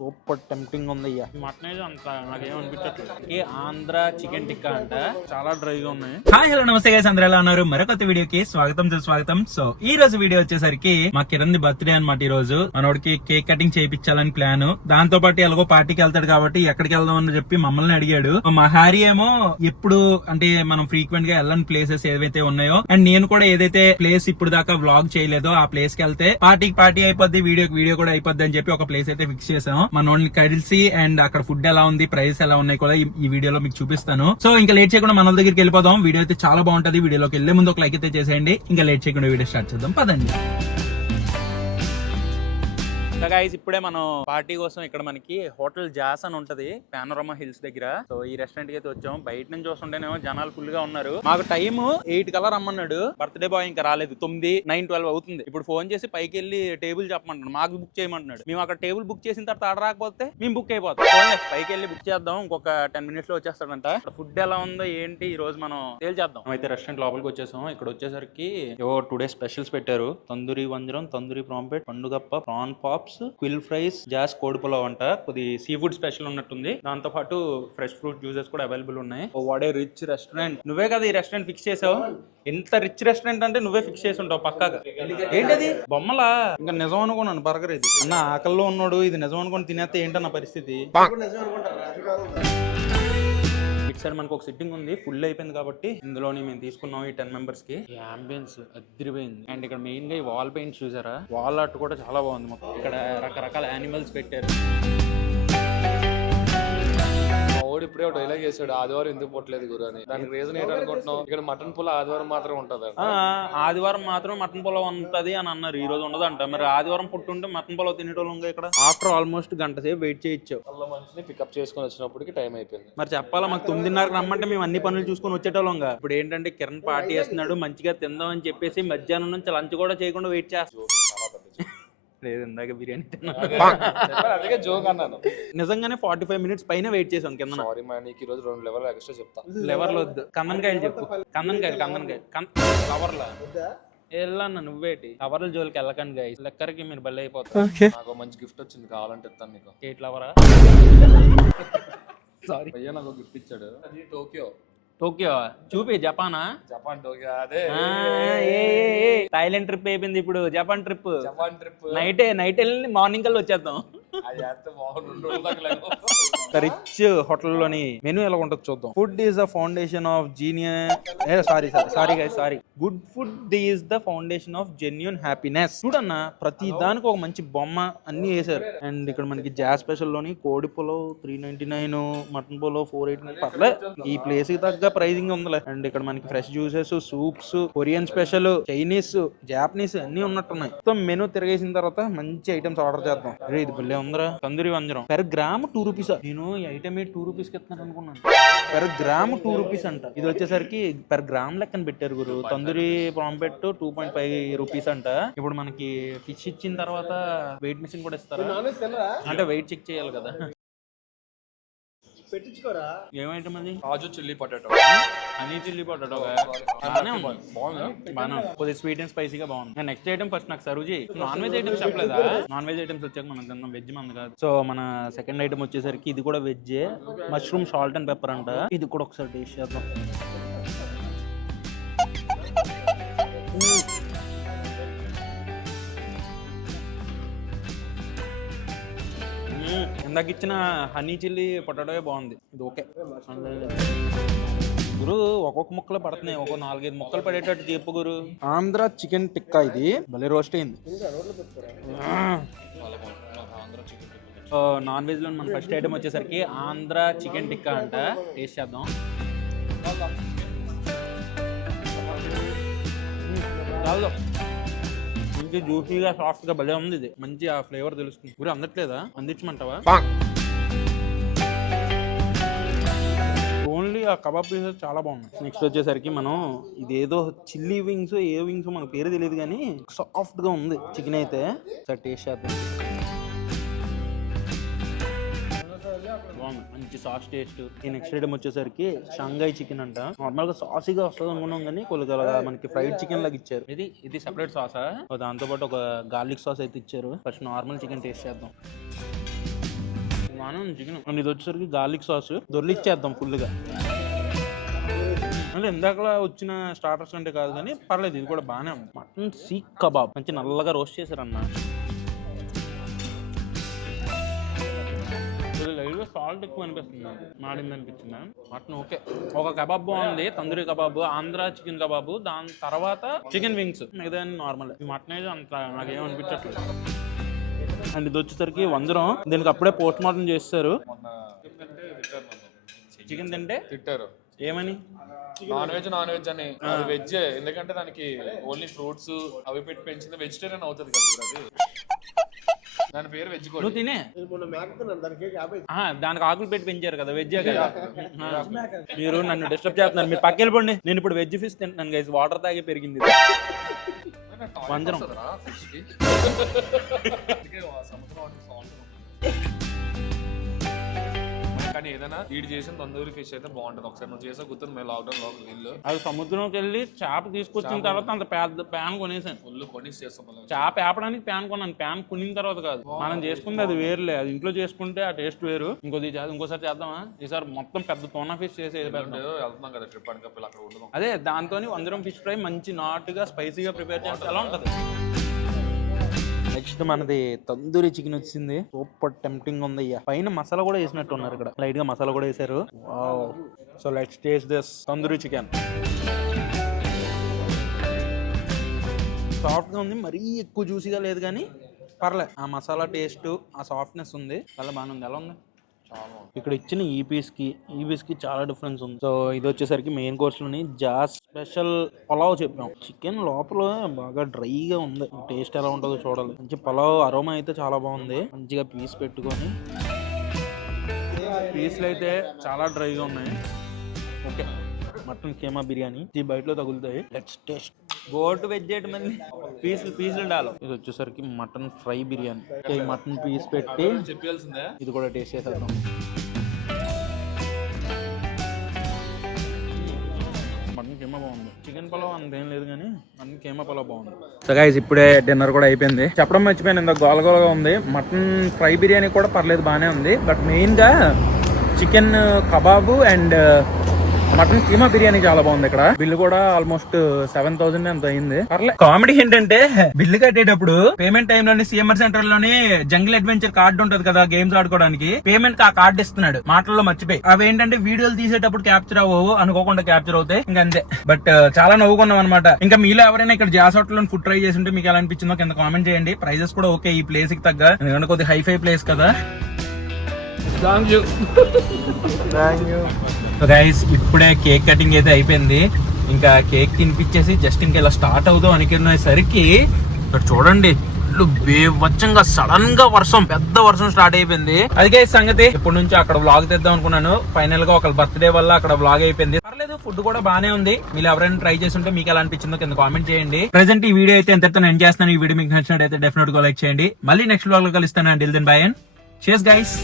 Super tempting ఉంది అయ్యా mutton అయితే అంత నాకేం అనిపించట్లేదు. ఏ ఆంధ్ర చికెన్ టిక్కా అంట. చాలా డ్రైగా ఉన్నాయి. హాయ్ హలో నమస్తే గైస్ అందరూ ఎలా ఉన్నారు? మరొక వీడియోకి స్వాగతం సుస్వాగతం. సో ఈ రోజు వీడియో వచ్చేసరికి మా కిరణ్ ది బర్త్డే అనమాట ఈ రోజు. మనోడికి కేక్ కటింగ్ చేయించాలని ప్లాన్ దాంతో పాటు ఎలాగో పార్టీకి వెళ్తాడు కాబట్టి ఎక్కడికి వెళ్దాం అని చెప్పి మమ్మల్ని అడిగాడు. మా హారీ ఏమో ఎప్పుడు అంటే మనం ఫ్రీక్వెంట్గా వెళ్ళని ప్లేసెస్ ఏవైతే ఉన్నాయో అండ్ నేను కూడా ఏదైతే ప్లేస్ ఇప్పుడు దాకా వ్లాగ్ చేయలేదో ఆ ప్లేస్కి వెళ్తే పార్టీకి పార్టీ అయిపోద్ది వీడియోకి వీడియో కూడా అయిపోద్ది అని చెప్పి ఒక ప్లేస్ అయితే ఫిక్స్ చేసాం మనోడిని కలిసి అండ్ అక్కడ ఫుడ్ ఎలా ఉంది ప్రైస్ ఎలా ఉన్నాయి కూడా ఈ- వీడియోలో మీకు చూపిస్తాను. సో ఇంకా లేట్ చేయకుండా మన దగ్గరికి వెళ్ళిపోదాం. వీడియో అయితే చాలా బాగుంటది. వీడియోలోకి వెళ్ళే ముందు ఒక లైక్ అయితే చేసేయండి. ఇంకా లేట్ చేయకుండా వీడియో స్టార్ట్ చేద్దాం. పదండి. గైస్ ఇప్పుడే మనం పార్టీ కోసం ఇక్కడ మనకి హోటల్ జాస్ అని ఉంటది పానోరమా హిల్స్ దగ్గర. సో ఈ రెస్టారెంట్కి అయితే వచ్చాం. బయట నుంచి చూస్తుంటేనేమో జనాలు ఫుల్గా ఉన్నారు. మాకు టైం ఎయిట్ కలర్ రమ్మన్నాడు. బర్త్డే బాయ్ ఇంకా రాలేదు. తొమ్మిది నైన్ ట్వెల్వ్ అవుతుంది. ఇప్పుడు ఫోన్ చేసి పైకి వెళ్ళి టేబుల్ చెప్పమంటున్నాడు. మాకు బుక్ చేయమంటున్నాడు. మేము అక్కడ టేబుల్ బుక్ చేసిన తర్వాత ఆడ రాకపోతే మేము బుక్ అయిపోతాం. పైకి వెళ్ళి బుక్ చేద్దాం. ఇంకొక టెన్ మినిట్స్లో వచ్చేస్తాడంట. ఫుడ్ ఎలా ఉందో ఏంటి ఈ రోజు మనం తేల్చేద్దాం అయితే రెస్టారెంట్ లోపలికి వచ్చేసాం. ఇక్కడ వచ్చేసరికి ఏవో టుడే స్పెషల్స్ పెట్టారు. Tandoori వంజరం tandoori pomfret పండుగప్ప prawn pop pops quail fries Jos కోడి పులావ్ అంట. కొద్ది సీ ఫుడ్ స్పెషల్ ఉన్నట్టుంది. దాంతో పాటు ఫ్రెష్ ఫ్రూట్ జ్యూసెస్ కూడా అవైలబుల్ ఉన్నాయి. ఓ వాడే రిచ్ రెస్టారెంట్. నువ్వే కదా ఈ రెస్టారెంట్ ఫిక్స్ చేసావు? ఎంత రిచ్ రెస్టారెంట్ అంటే నువ్వే ఫిక్స్ చేసి ఉంటావు పక్కాగా. ఏంటది? బొమ్మలా? ఇంకా నిజం అనుకున్నాను బర్గర్ ఇది. నా ఆకల్లో ఉన్నాడు ఇది నిజం అనుకుని తినేస్తే ఏంటన్న పరిస్థితి? ఇటు సైడ్ మనకు ఒక సిట్టింగ్ ఉంది ఫుల్ అయిపోయింది కాబట్టి ఇందులోని మేము తీసుకున్నాం ఈ టెన్ మెంబర్స్కి. అంబియన్స్ అద్దరిపోయింది అండ్ ఇక్కడ మెయిన్గా ఈ వాల్ పెయింట్స్ చూసారా? వాల్ ఆర్ట్ కూడా చాలా బాగుంది మొత్తం ఇక్కడ రకరకాల యానిమల్స్ పెట్టారు. ఓడి ఇప్పుడే ఒక డైలాగ్ చేశాడు ఆదివారం ఎందుకు పుట్టలేదు గురు అని. దానికి రీజన్ ఏంటనుకుంటున్నాం ఇక్కడ మటన్ పుల్ల ఆదివారం మాత్రం ఉంటది ఆ, ఆదివారం మాత్రం మటన్ పొలం ఉంటది అని అన్నారు. ఈ రోజు ఉండదంట మరి ఆదివారం పుట్టుంటే మటన్ పొలం తినేటోళ్ళు ఇంకా ఇక్కడ? ఆఫ్టర్ ఆల్మోస్ట్ గంట సేపు వెయిట్ చేయొచ్చు వాళ్ళ మనిషిని పికప్ చేసుకొని వచ్చినప్పటికి టైం అయిపోయింది. మరి చెప్పాలా మాకు తొమ్మిదిన్నరకు రమ్మంటే మేము అన్ని పనులు చూసుకొని వచ్చేటోళ్ళంగా ఇప్పుడు ఏంటంటే కిరణ్ పార్టీ చేస్తున్నాడు మంచిగా తిందాం అని చెప్పేసి మధ్యాహ్నం నుంచి లంచ్ కూడా చేయకుండా వెయిట్ చేస్తాం. లేదు ఇందాక బిర్యానీ అందుకే జోక్ అన్నాను. నిజంగానే ఫార్టీ ఫైవ్ మినిట్స్ పైన వెయిట్ చేసాం కింద సారీ మా నీకు ఈ రోజు రెండు లెవెల్ ఎక్స్ట్రా చెప్తా. లెవర్లో వద్దు. కందనకాయలు చెప్పు. కందనకాయలు కందనకాయలు కన్ కవర్లా వెళ్ళన్న నువ్వేటి కవర్ల జోలికి వెళ్ళకండి గైస్ లెక్కరికి మీరు బల్ల అయిపోతారు. నాకు మంచి గిఫ్ట్ వచ్చింది కావాలంటే ఇస్తాను నీకు. కేట్ లవరా సారీ భయ్యా నాకు గిఫ్ట్ ఇచ్చాడు. అది టోక్యో టోక్యో చూపి జపానా జపాన్ టోక్యో అదే. థాయిలాండ్ ట్రిప్ అయిపోయింది ఇప్పుడు Japan trip. Japan trip. Night night వెళ్ళి మార్నింగ్ కల్లా వచ్చేద్దాం. రిచ్ హోటల్లోని మెనూ ఎలా ఉంటుంది చూద్దాం. Food is the foundation of genius sorry sorry sorry guys sorry good food is the foundation of genuine happiness చూడన్న ప్రతి దానికి ఒక మంచి బొమ్మ అన్ని వేశారు. అండ్ ఇక్కడ మనకి జాస్ స్పెషల్లోని కోడి pulao three ninety nine mutton pulao four eighty nine పర్లే. ఈ ప్లేస్కి తగ్గ ప్రైజింగ్ ఉందిలే. అండ్ ఇక్కడ మనకి fresh juices soups Korean special Chinese Japanese అన్ని ఉన్నట్టున్నాయి. మొత్తం మెనూ తిరగేసిన తర్వాత మంచి ఐటమ్స్ ఆర్డర్ చేద్దాం. ఇది ఉందిరా తందూరి వంజరం. పెర్ గ్రామ్ టూ రూపీస్ నేను ఐటమ్ టూ రూపీస్కి ఇస్తున్నాను అనుకున్నాను. పెర్ గ్రామ్ టూ రూపీస్ అంట. ఇది వచ్చేసరికి పెర్ గ్రామ్ లెక్కన పెట్టారు గురు. Tandoori pomfret two point five rupees అంట. ఇప్పుడు మనకి ఫిష్ ఇచ్చిన తర్వాత వెయిట్ మిషన్ కూడా ఇస్తారా? అంటే వెయిట్ చెక్ చేయాలి కదా. ఏం ఐటమ్ అది? కాజు chilli potato. Honey chilli potato బాగానే ఉంది. బాగానే ఉంది. కొద్దిగా స్వీట్ అండ్ స్పైసీగా బాగుంది. నెక్స్ట్ ఐటమ్ ఫస్ట్ నాకు సర్వ్ చేయి నాన్ వెజ్ ఐటమ్స్ చెప్పలేదా? నాన్ వెజ్ ఐటమ్స్ వచ్చాక మనం తిన్నాం వెజ్ మంది కాదు. సో మన సెకండ్ ఐటమ్ వచ్చేసరికి ఇది కూడా veg. Mushroom salt and pepper అంట. ఇది కూడా ఒకసారి టేస్ట్ చేద్దాం. ఇందాక ఇచ్చిన హనీ చిల్లీ పొటాటో బాగుంది. ఇది ఓకే. గురు ఒక్కొక్క ముక్కలు పడుతున్నాయి ఒక్కొక్క నాలుగైదు ముక్కలు పడేటట్టు చెప్పు గురు. ఆంధ్ర చికెన్ టిక్కా ఇది. భలే రోస్ట్ అయింది. నాన్ వెజ్లో మన ఫస్ట్ ఐటమ్ వచ్చేసరికి ఆంధ్ర చికెన్ టిక్కా అంట. టేస్ట్ చేద్దాం. చాలు. మంచి జ్యూసీగా సాఫ్ట్గా భలే ఉంది ఇది. మంచి ఆ ఫ్లేవర్ తెలుస్తుంది. గురి అందట్లేదా? అందించమంటావా? ఆ కబాబ్ పీసెస్ చాలా బాగున్నాయి. నెక్స్ట్ వచ్చేసరికి మనం ఇదేదో చిల్లీ వింగ్స్ ఏ వింగ్స్ మనకు పేరు తెలియదు కానీ సాఫ్ట్గా ఉంది. చికెన్ అయితే సార్ టేస్ట్ చేద్దాం. బాగుంది. మంచి సాస్ టేస్ట్. ఈ నెక్స్ట్ ఐటమ్ వచ్చేసరికి షంఘాయి చికెన్ అంట. నార్మల్గా సాసీగా వస్తుంది అనుకున్నాం కానీ కొద్దిగా మనకి ఫ్రైడ్ చికెన్ లాగా ఇచ్చారు. ఇది ఇది సెపరేట్ సాసా? దాంతో పాటు ఒక గార్లిక్ సాస్ అయితే ఇచ్చారు. ఫస్ట్ నార్మల్ చికెన్ టేస్ట్ చేద్దాం. బాగానే ఉంది చికెన్. ఇది వచ్చేసరికి గార్లిక్ సాస్. దొర్లిచ్చేద్దాం ఫుల్గా. అంటే ఇందాకలా వచ్చిన స్టార్టర్స్ అంటే కాదు కానీ పర్లేదు ఇది కూడా బాగానే ఉంది. Mutton seekh kebab. మంచి నల్లగా రోస్ట్ చేశారన్న. లైట్గా సాల్ట్ ఎక్కువ అనిపిస్తుంది. మాడింది అనిపించింది? Mutton okay. ఒక కబాబ్ బాగుంది tandoori kebab Andhra chicken kebab దాని తర్వాత చికెన్ వింగ్స్. మిగతా నార్మల్ మటన్ అయితే అంత నాకేం అనిపించట్లేదు. అండ్ ఇది వచ్చేసరికి వందరం దీనికి అప్పుడే పోస్ట్ మార్టం చేస్తారు. చికెన్ తింటే? తిట్టారు. ఏమని? నాన్ వెజ్ నాన్ వెజ్ అని. అది వెజ్ ఎందుకంటే దానికి ఓన్లీ ఫ్రూట్స్ అవి పెట్టి పెంచింది వెజిటేరియన్ అవుతుంది కదా అది. దాని పేరు వెజ్ నువ్వు తినే? దానికి ఆకులు పెట్టి పెంచారు కదా వెజ్ కదా. మీరు నన్ను డిస్టర్బ్ చేస్తున్నారు. మీరు పక్క వెళ్ళిపోండి. నేను ఇప్పుడు వెజ్ ఫిష్ తింటున్నాను గైస్ వాటర్ తాగి పెరిగింది ఇది. కానీ ఏదైనా వీడు చేసిన తందూరి ఫిష్ అయితే బాగుంటది. ఒకసారి నువ్వు చేసా గుర్తుంది మేము లాక్డౌన్లో ఇల్లు అది సముద్రంకి వెళ్ళి చేప తీసుకొచ్చిన తర్వాత అంత పెద్ద ప్యాన్ కొనేసాను. ఫుల్ కొని చేస్తాం. చేప వేపడానికి ప్యాన్ కొన్నాను. ప్యాన్ కొనిన తర్వాత కాదు. మనం చేసుకుంటే అది వేరులే. అది ఇంట్లో చేసుకుంటే ఆ టేస్ట్ వేరు. ఇంకోది ఇంకోసారి చేద్దామా? ఈసారి మొత్తం పెద్ద తోనా ఫిష్ చేసి వెళ్తున్నాం కదా ట్రిప్ అక్కడ ఉండదాం. అదే దాంతో వందరం ఫిష్ ఫ్రై మంచి నాటుగా స్పైసీగా ప్రిపేర్ చేస్తే ఎలా ఉంటుంది? నెక్స్ట్ మనది తందూరి చికెన్ వచ్చింది. సూపర్ టెంప్టింగ్ ఉంది అయ్యా పైన మసాలా కూడా వేసినట్టు ఉన్నారు ఇక్కడ. లైట్గా మసాలా కూడా వేసారు so let's taste this tandoori chicken. సాఫ్ట్గా ఉంది మరీ ఎక్కువ జ్యూసీగా లేదు కానీ పర్లే. ఆ మసాలా టేస్ట్ ఆ సాఫ్ట్నెస్ ఉంది. చాలా బాగుంది. ఎలా ఉంది? ఇక్కడ ఇచ్చిన ఈ పీస్కి ఈ కి చాలా డిఫరెన్స్ ఉంది. సో ఇది వచ్చేసరికి మెయిన్ కోర్సులోని జాస్ స్పెషల్ పలావ్ చెప్పాం. చికెన్ లోపల బాగా డ్రైగా ఉంది. టేస్ట్ ఎలా ఉంటుందో చూడాలి. మంచి పలావ్ అరోమా అయితే చాలా బాగుంది. మంచిగా పీస్ పెట్టుకొని. పీస్లు అయితే చాలా డ్రైగా ఉన్నాయి. ఓకే మటన్ కేమా బిర్యానీ ఇది బయటలో తగులుతాయి. లెట్స్ టేస్ట్ గోటు వెజ్ మంది. పీసులు పీసులు డాలో ఇది వచ్చేసరికి మటన్ ఫ్రై బిర్యానీ. ఈ మటన్ పీస్ పెట్టి చెప్పాల్సిందే ఇది కూడా టేస్ట్ చేసేద్దాం. మటన్ కేమా బాగుంది. చికెన్ పలావ్ అంతేం లేదు కానీ మటన్ కేమా పలావ్ బాగుంది. సో గైస్ ఇప్పుడే డిన్నర్ కూడా అయిపోయింది. చెప్పడం మర్చిపోయాను ఇంత గోలగోలగా ఉంది. మటన్ ఫ్రై బిర్యానీ కూడా పర్లేదు బాగానే ఉంది. బట్ మెయిన్గా chicken kebab and mutton keema biryani చాలా బాగుంది ఇక్కడ. బిల్లు కూడా ఆల్మోస్ట్ సెవెన్ థౌసండ్ ఎంత అయింది. పర్లేదు కామెడీ ఏంటంటే బిల్లు కట్టేటప్పుడు పేమెంట్ టైం లోని సిఎంఆర్ సెంటర్లోని జంగిల్ అడ్వెంచర్ కార్డు ఉంటది కదా గేమ్స్ ఆడుకోవడానికి. పేమెంట్ ఆ కార్డు ఇస్తున్నాడు. మాటల్లో మర్చిపోయి. అవి ఏంటంటే వీడియోలు తీసేటప్పుడు క్యాప్చర్ అవ్వవు అనుకోకుండా క్యాప్చర్ అవుతాయి. ఇంకా అంతే. బట్ uh, చాలా నవ్వుకున్నాం అనమాట ఇంకా మీలో ఎవరైనా ఇక్కడ జాస్ హోటల్లో ఫుడ్ ట్రై చేసి ఉంటే మీకు ఎలా అనిపించిందో కింద కామెంట్ చేయండి. ప్రైజెస్ కూడా ఓకే ఈ ప్లేస్కి తగ్గ. ఎందుకంటే కొద్దిగా హైఫై ప్లేస్ కదా. గైస్ ఇప్పుడే కేక్ కటింగ్ అయితే అయిపోయింది. ఇంకా కేక్ తినిపించేసి జస్ట్ ఇంకా ఇలా స్టార్ట్ అవుదాం అనుకునేసరికి ఇక్కడ చూడండి ఫుల్ బేవచ్చంగా సడన్గా వర్షం పెద్ద వర్షం స్టార్ట్ అయిపోయింది. అదిగే సంగతి. ఇప్పటి నుంచి అక్కడ వ్లాగ్ తెద్దాం అనుకున్నాను. ఫైనల్గా ఒక బర్త్డే వల్ల అక్కడ వ్లాగ్ అయిపోయింది. పర్లేదు ఫుడ్ కూడా బానే ఉంది. మీరు ఎవరైనా ట్రై చేసి ఉంటే మీకు ఎలా అనిపించిందో కింద కామెంట్ చేయండి. ప్రెసెంట్ ఈ వీడియో అయితే ఎంతతో ఎండ్ చేస్తాను ఈ వీడియో మీకు నచ్చినట్టయితే డెఫినెట్గా లైక్ చేయండి. మళ్ళీ నెక్స్ట్ వ్లాగ్లో కలుస్తాను. అండి దెన్ బై అండ్ చేస్ గైస్